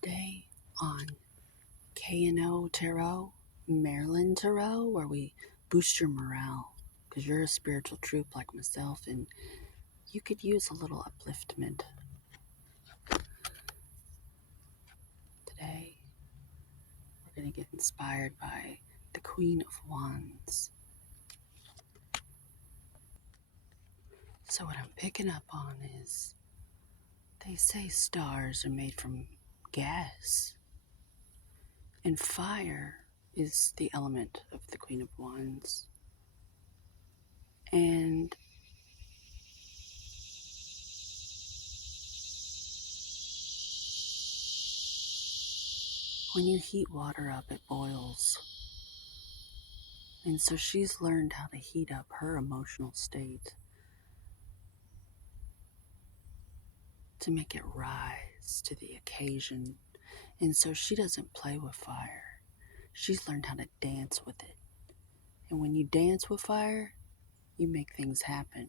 today on K&O Tarot, Marilyn Tarot, where we boost your morale because you're a spiritual troop like myself and you could use a little upliftment. Today, we're going to get inspired by the Queen of Wands. So what I'm picking up on is they say stars are made from gas, and fire is the element of the Queen of Wands. And when you heat water up, it boils. And so she's learned how to heat up her emotional state to make it rise to the occasion. And so she doesn't play with fire. She's learned how to dance with it. And when you dance with fire, you make things happen.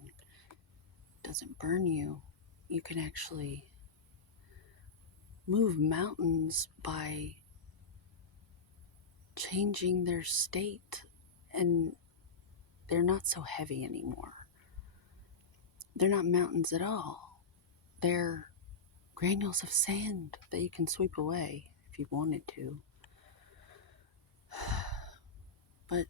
It doesn't burn you. You can actually move mountains by changing their state, and they're not so heavy anymore. They're not mountains at all. They're granules of sand that you can sweep away if you wanted to. But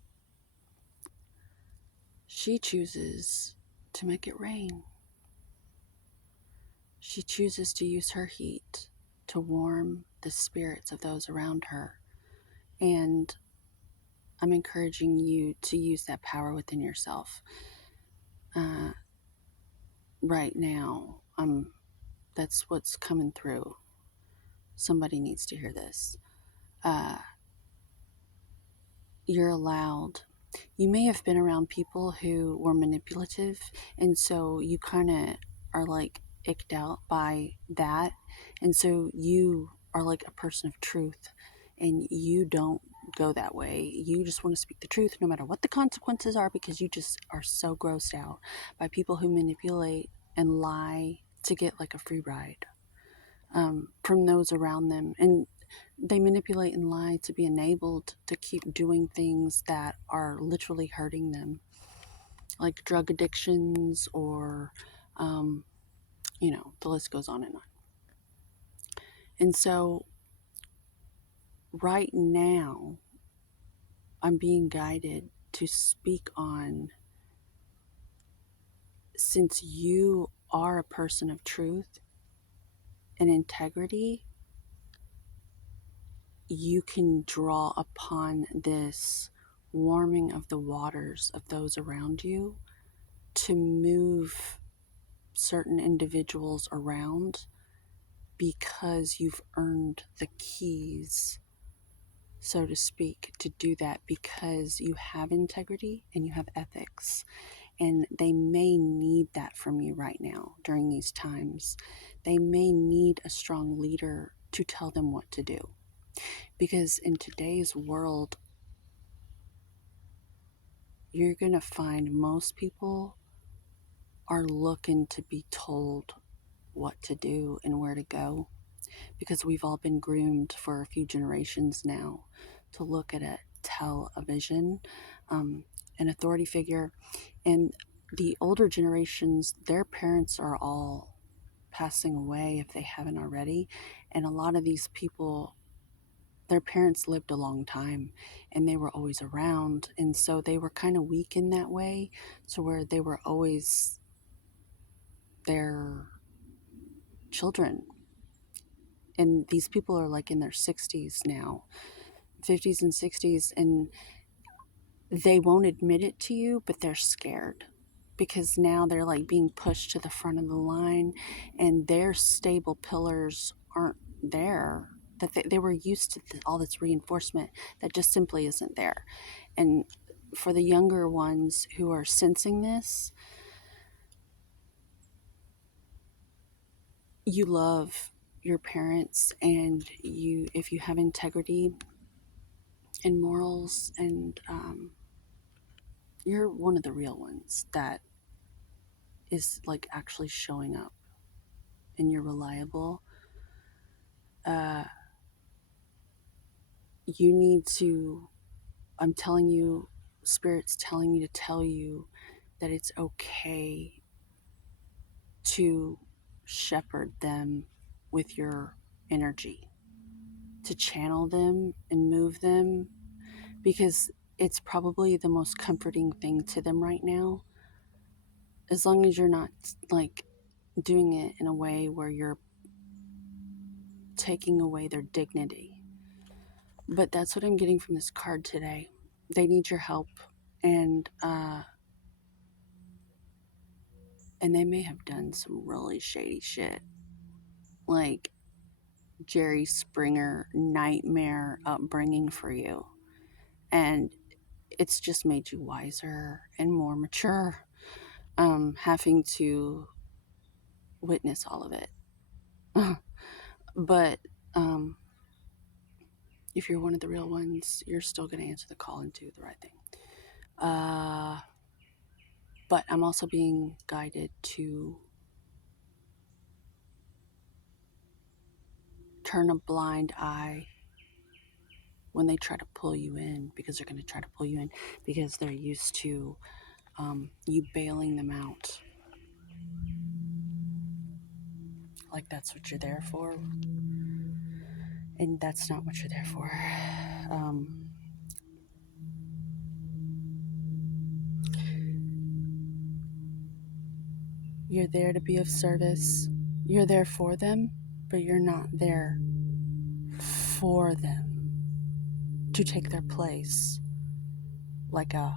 she chooses to make it rain. She chooses to use her heat to warm the spirits of those around her. And I'm encouraging you to use that power within yourself. Right now, that's what's coming through. Somebody needs to hear this. You're allowed. You may have been around people who were manipulative, and so you kind of are like icked out by that. And so you are like a person of truth, and you don't go that way. You just want to speak the truth no matter what the consequences are, because you just are so grossed out by people who manipulate and lie to get like a free ride from those around them. And they manipulate and lie to be enabled to keep doing things that are literally hurting them, like drug addictions or, the list goes on and on. And so right now, I'm being guided to speak on, since you are a person of truth and integrity, you can draw upon this warming of the waters of those around you to move certain individuals around, because you've earned the keys, so to speak, to do that, because you have integrity and you have ethics. And they may need that from you right now during these times. They may need a strong leader to tell them what to do. Because in today's world, you're going to find most people are looking to be told what to do and where to go, because we've all been groomed for a few generations now to look at a television, an authority figure. And the older generations, their parents are all passing away if they haven't already. And a lot of these people, their parents lived a long time and they were always around. And so they were kind of weak in that way, so where they were always their children. And these people are like in their 60s now, 50s and 60s, and they won't admit it to you, but they're scared because now they're like being pushed to the front of the line and their stable pillars aren't there. That they were used to all this reinforcement that just simply isn't there. And for the younger ones who are sensing this, you love your parents, and if you have integrity and morals, and you're one of the real ones that is like actually showing up, and you're reliable. you need to, I'm telling you, Spirit's telling me to tell you that it's okay to shepherd them with your energy, to channel them and move them, because it's probably the most comforting thing to them right now, as long as you're not like doing it in a way where you're taking away their dignity. But that's what I'm getting from this card today. They need your help, and they may have done some really shady shit, like Jerry Springer nightmare upbringing for you, and it's just made you wiser and more mature, having to witness all of it. But if you're one of the real ones, you're still going to answer the call and do the right thing. But I'm also being guided to turn a blind eye when they try to pull you in, because they're going to try to pull you in because they're used to you bailing them out. Like that's what you're there for. And that's not what you're there for. You're there to be of service. You're there for them, but you're not there for them to take their place like a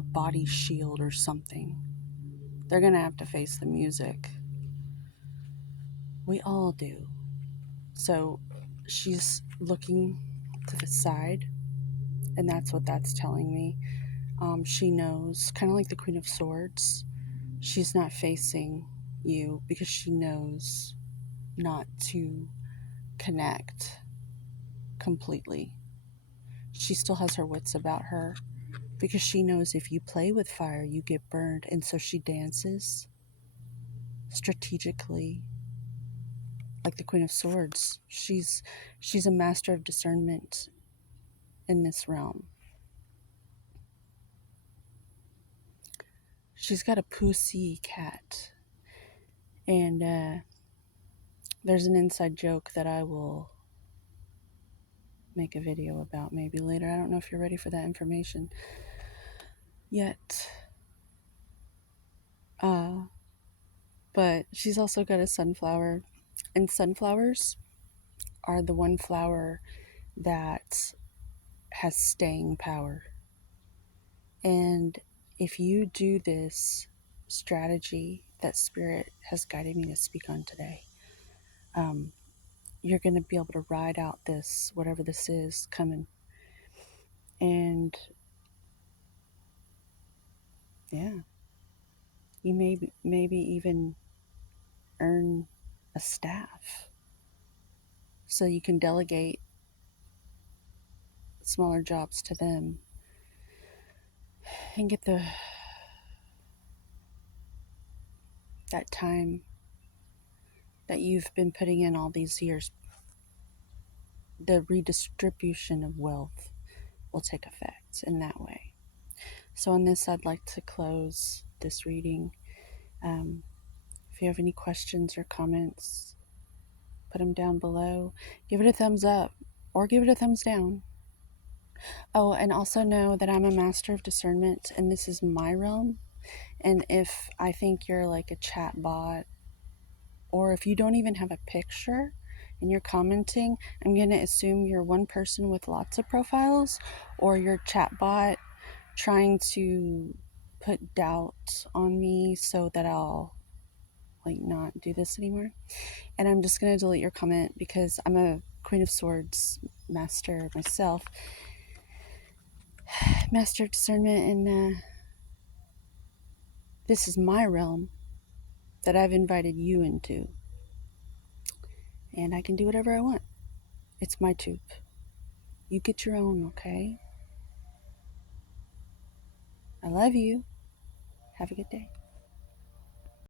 body shield or something. They're going to have to face the music. We all do. So she's looking to the side, and that's what that's telling me. She knows, kind of like the Queen of Swords, she's not facing you because she knows not to connect completely. She still has her wits about her because she knows if you play with fire, you get burned. And so she dances strategically like the Queen of Swords. She's a master of discernment in this realm. She's got a pussy cat. And there's an inside joke that I will make a video about maybe later. I don't know if you're ready for that information yet. But she's also got a sunflower. And sunflowers are the one flower that has staying power. And if you do this strategy that Spirit has guided me to speak on today, you're going to be able to ride out this, whatever this is coming. And yeah, you maybe even earn a staff so you can delegate smaller jobs to them and get that time that you've been putting in all these years. The redistribution of wealth will take effect in that way. So on this, I'd like to close this reading. If you have any questions or comments, put them down below. Give it a thumbs up or give it a thumbs down. Oh, and also know that I'm a master of discernment, and this is my realm. And if I think you're like a chat bot, or if you don't even have a picture and you're commenting, I'm going to assume you're one person with lots of profiles, or you're chat bot trying to put doubt on me so that I'll like not do this anymore. And I'm just going to delete your comment because I'm a Queen of Swords master myself, master of discernment, and this is my realm that I've invited you into, and I can do whatever I want. It's my tube. You get your own, okay? I love you. Have a good day.